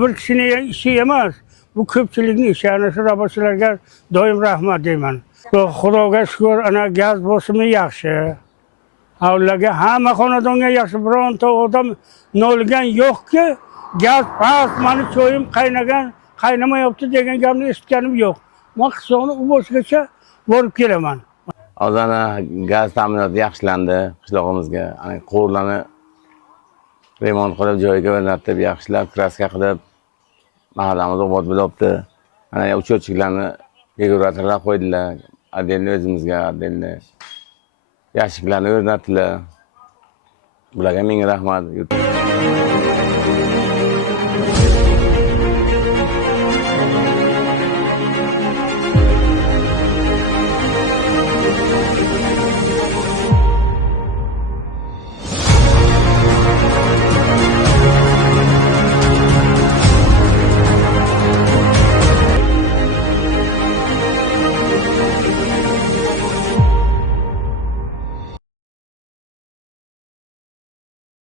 bir kişinin işi emas. Bu köpçülüğün işi. Yani şu rabatçılarga doyum rahmat deyman. Xudoga şükür ana gaz bosimi yaxshi. Ularga hamma xonadonga yaxshi. Bironta odam nolgan yo'qki, gaz past, mani cho'yim qaynamayapti degan gapni eshitganim yo'q. Men qishloqni u boshigacha borib kelaman. Hozirna gaz ta'minoti yaxshilandi qishlog'imizga. Quvurlarni remont qilib joyiga o'rnatib, yaxshilab kraska qilib mahallamiz obod bo'lyapti. Ana uchotchiklarni regulatorlar qo'ydilar. Отдельно o'zimizga отдельно yashiklarni o'rnatdilar. Bularga ming rahmat.